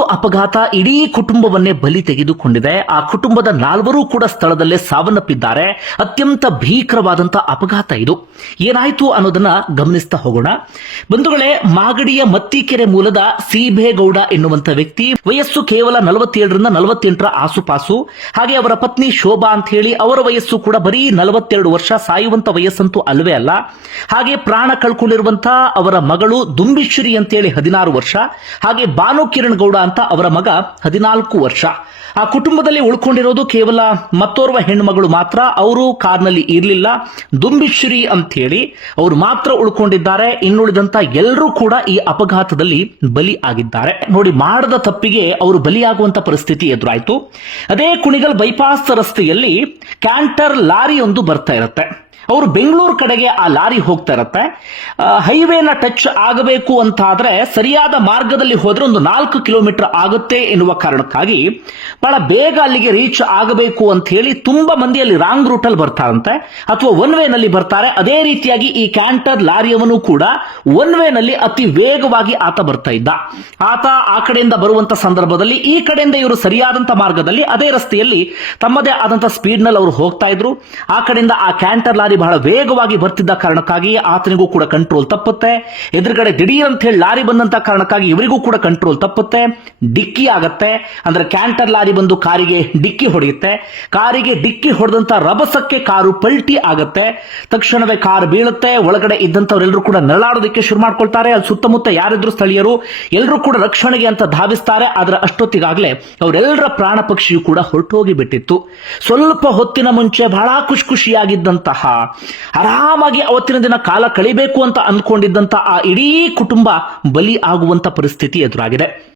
ಒಂದು ಅಪಘಾತ ಇಡೀ ಕುಟುಂಬವನ್ನೇ ಬಲಿ ತೆಗೆದುಕೊಂಡಿದೆ. ಆ ಕುಟುಂಬದ ನಾಲ್ವರೂ ಕೂಡ ಸ್ಥಳದಲ್ಲೇ ಸಾವನ್ನಪ್ಪಿದ್ದಾರೆ. ಅತ್ಯಂತ ಭೀಕರವಾದಂತಹ ಅಪಘಾತ ಇದು. ಏನಾಯ್ತು ಅನ್ನೋದನ್ನ ಗಮನಿಸ್ತಾ ಹೋಗೋಣ. ಬಂಧುಗಳೇ, ಮಾಗಡಿಯ ಮತ್ತಿಕೆರೆ ಮೂಲದ ಸೀಬೇಗೌಡ ಎನ್ನುವಂತ ವ್ಯಕ್ತಿ ವಯಸ್ಸು ಕೇವಲ ನಲವತ್ತೇಳರಿಂದ ನಲವತ್ತೆಂಟರ ಆಸುಪಾಸು. ಹಾಗೆ ಅವರ ಪತ್ನಿ ಶೋಭಾ ಅಂತ ಹೇಳಿ ಅವರ ವಯಸ್ಸು ಕೂಡ ಬರೀ ನಲವತ್ತೆರಡು ವರ್ಷ ಸಾಯುವಂತ ವಯಸ್ಸಂತೂ ಅಲ್ವೇ ಅಲ್ಲ. ಹಾಗೆ ಪ್ರಾಣ ಕಳ್ಕೊಂಡಿರುವಂತಹ ಅವರ ಮಗಳು ದುಂಬಿಶ್ರೀ ಅಂತೇಳಿ ಹದಿನಾರು ವರ್ಷ. ಹಾಗೆ ಬಾನು ಕಿರಣ್ ಗೌಡ ಅಂತ ಅವರ ಮಗ ಹದಿನಾಲ್ಕು ವರ್ಷ. ಆ ಕುಟುಂಬದಲ್ಲಿ ಉಳ್ಕೊಂಡಿರೋದು ಕೇವಲ ಮತ್ತೋರ್ವ ಹೆಣ್ಣುಮಗಳು ಮಾತ್ರ. ಅವರು ಕಾರ್ನಲ್ಲಿ ಇರಲಿಲ್ಲ. ದುಂಬಿಶ್ರೀ ಅಂತ ಹೇಳಿ ಅವರು ಮಾತ್ರ ಉಳ್ಕೊಂಡಿದ್ದಾರೆ. ಇನ್ನುಳಿದಂತ ಎಲ್ಲರೂ ಕೂಡ ಈ ಅಪಘಾತದಲ್ಲಿ ಬಲಿ ಆಗಿದ್ದಾರೆ. ನೋಡಿ, ಮಾಡದ ತಪ್ಪಿಗೆ ಅವರು ಬಲಿಯಾಗುವಂತ ಪರಿಸ್ಥಿತಿ ಎದುರಾಯಿತು. ಅದೇ ಕುಣಿಗಲ್ ಬೈಪಾಸ್ ರಸ್ತೆಯಲ್ಲಿ ಕ್ಯಾಂಟರ್ ಲಾರಿ ಒಂದು ಬರ್ತಾ ಇರುತ್ತೆ. ಅವರು ಬೆಂಗಳೂರು ಕಡೆಗೆ ಆ ಲಾರಿ ಹೋಗ್ತಾ ಇರತ್ತೆ. ಹೈವೇನ ಟಚ್ ಆಗಬೇಕು ಅಂತಾದ್ರೆ ಸರಿಯಾದ ಮಾರ್ಗದಲ್ಲಿ ಹೋದ್ರೆ ಒಂದು ನಾಲ್ಕು ಕಿಲೋಮೀಟರ್ ಆಗುತ್ತೆ ಎನ್ನುವ ಕಾರಣಕ್ಕಾಗಿ ಬಹಳ ಬೇಗ ಅಲ್ಲಿಗೆ ರೀಚ್ ಆಗಬೇಕು ಅಂತ ಹೇಳಿ ತುಂಬಾ ಮಂದಿ ಅಲ್ಲಿ ರಾಂಗ್ ರೂಟ್ ಅಲ್ಲಿ ಬರ್ತಾರಂತೆ. ಅಥವಾ ಒನ್ ವೇ ನಲ್ಲಿ ಬರ್ತಾರೆ. ಅದೇ ರೀತಿಯಾಗಿ ಈ ಕ್ಯಾಂಟರ್ ಲಾರಿಯವನು ಕೂಡ ಒನ್ ವೇ ನಲ್ಲಿ ಅತಿ ವೇಗವಾಗಿ ಆತ ಬರ್ತಾ ಇದ್ದ. ಆತ ಆ ಕಡೆಯಿಂದ ಬರುವಂತ ಸಂದರ್ಭದಲ್ಲಿ ಈ ಕಡೆಯಿಂದ ಇವರು ಸರಿಯಾದಂತ ಮಾರ್ಗದಲ್ಲಿ ಅದೇ ರಸ್ತೆಯಲ್ಲಿ ತಮ್ಮದೇ ಆದಂತ ಸ್ಪೀಡ್ನಲ್ಲಿ ಅವರು ಹೋಗ್ತಾ ಇದ್ರು. ಆ ಕಡೆಯಿಂದ ಆ ಕ್ಯಾಂಟರ್ ಲಾರಿ ಬಹಳ ವೇಗವಾಗಿ ಬರ್ತಿದ್ದ ಕಾರಣಕ್ಕಾಗಿ ಆತನಿಗೂ ಕೂಡ ಕಂಟ್ರೋಲ್ ತಪ್ಪುತ್ತೆ. ಎದುರುಗಡೆ ದಿಢೀರ್ ಅಂತ ಹೇಳಿ ಲಾರಿ ಬಂದಂತ ಕಾರಣಕ್ಕಾಗಿ ಇವರಿಗೂ ಕೂಡ ಕಂಟ್ರೋಲ್ ತಪ್ಪುತ್ತೆ. ಡಿಕ್ಕಿ ಆಗತ್ತೆ. ಅಂದ್ರೆ ಕ್ಯಾಂಟರ್ ಲಾರಿ ಬಂದು ಕಾರಿಗೆ ಡಿಕ್ಕಿ ಹೊಡೆಯುತ್ತೆ. ಕಾರಿಗೆ ಡಿಕ್ಕಿ ಹೊಡೆದಂತ ರಭಸಕ್ಕೆ ಕಾರು ಪಲ್ಟಿ ಆಗತ್ತೆ. ತಕ್ಷಣವೇ ಕಾರ್ ಬೀಳುತ್ತೆ. ಒಳಗಡೆ ಇದ್ದಂತವರೆಲ್ಲರೂ ಕೂಡ ನರಳಾಡೋದಕ್ಕೆ ಶುರು ಮಾಡ್ಕೊಳ್ತಾರೆ. ಅಲ್ಲಿ ಸುತ್ತಮುತ್ತ ಯಾರಿದ್ರು ಸ್ಥಳೀಯರು ಎಲ್ಲರೂ ಕೂಡ ರಕ್ಷಣೆಗೆ ಅಂತ ಧಾವಿಸ್ತಾರೆ ಆದ್ರೆ ಅಷ್ಟೊತ್ತಿಗಾಗಲೇ ಅವರೆಲ್ಲರ ಪ್ರಾಣ ಪಕ್ಷಿಯು ಕೂಡ ಹೊರಟೋಗಿ ಬಿಟ್ಟಿತ್ತು ಸ್ವಲ್ಪ ಹೊತ್ತಿನ ಮುಂಚೆ ಬಹಳ ಖುಷಿ ಖುಷಿಯಾಗಿದ್ದಂತಹ ಆರಾಮಾಗಿ ಅವತ್ತಿನ ದಿನ ಕಾಲ ಕಳಿಬೇಕು ಅಂತ ಅಂದ್ಕೊಂಡಿದ್ದಂತ ಆ ಇಡೀ ಕುಟುಂಬ ಬಲಿ ಆಗುವಂತ ಪರಿಸ್ಥಿತಿ ಎದುರಾಗಿದೆ.